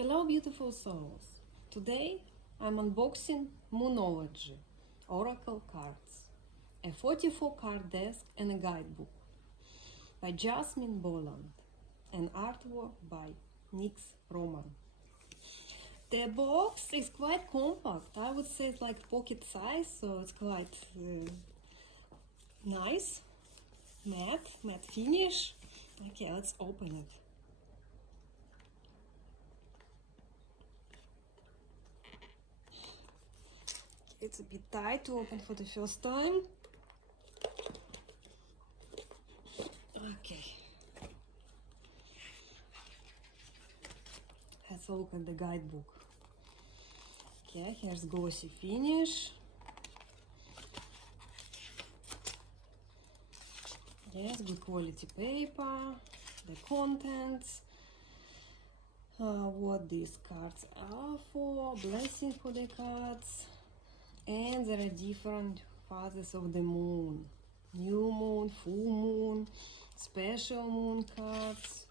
Hello beautiful souls. Today I'm unboxing Moonology Oracle Cards, a 44 card deck and a guidebook by Yasmin Boland and artwork by Nix Roman. The box is quite compact. I would say it's like pocket size, so it's quite nice. Matte finish. Okay, let's open it. It's a bit tight to open for the first time. Okay. Let's look at the guidebook. Okay, here's glossy finish. Yes, good quality paper. The contents. What these cards are for. Blessing for the cards. And there are different phases of the moon. New moon, full moon, special moon cards.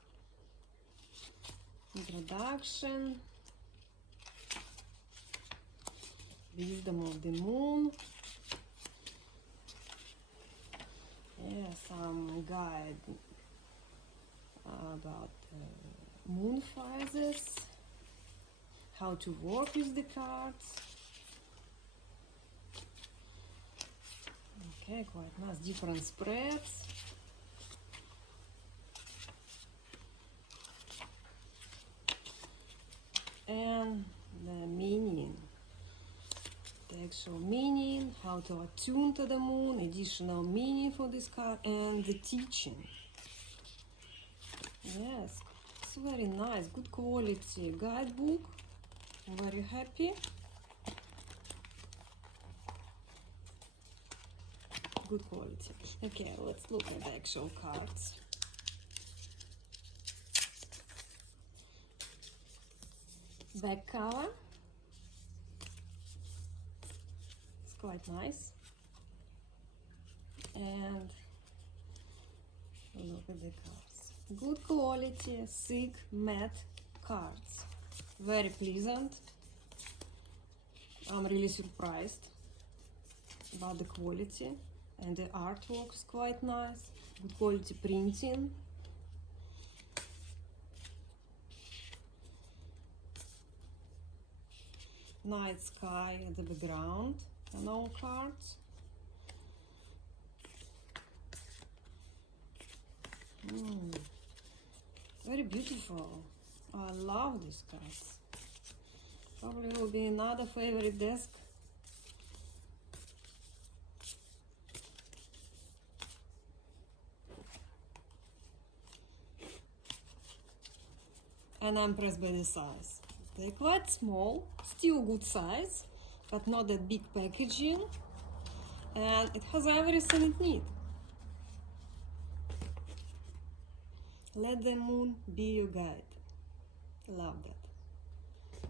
Introduction. Wisdom of the moon. Yeah, some guide about moon phases. How to work with the cards. Okay, quite nice. Different spreads. And the meaning. The actual meaning, how to attune to the moon, additional meaning for this card, and the teaching. Yes, it's very nice, good quality guidebook. I'm very happy. Good quality. Okay, let's look at the actual cards. Back cover. It's quite nice. And look at the cards. Good quality, thick, matte cards. Very pleasant. I'm really surprised about the quality. And the artwork is quite nice. Good quality printing. Night sky at the background on all cards. Very beautiful. I love these cards. Probably will be another favorite desk. And I'm impressed by the size. They're quite small, still good size, but not that big packaging. And it has everything it needs. Let the moon be your guide. Love that.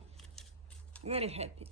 Very happy.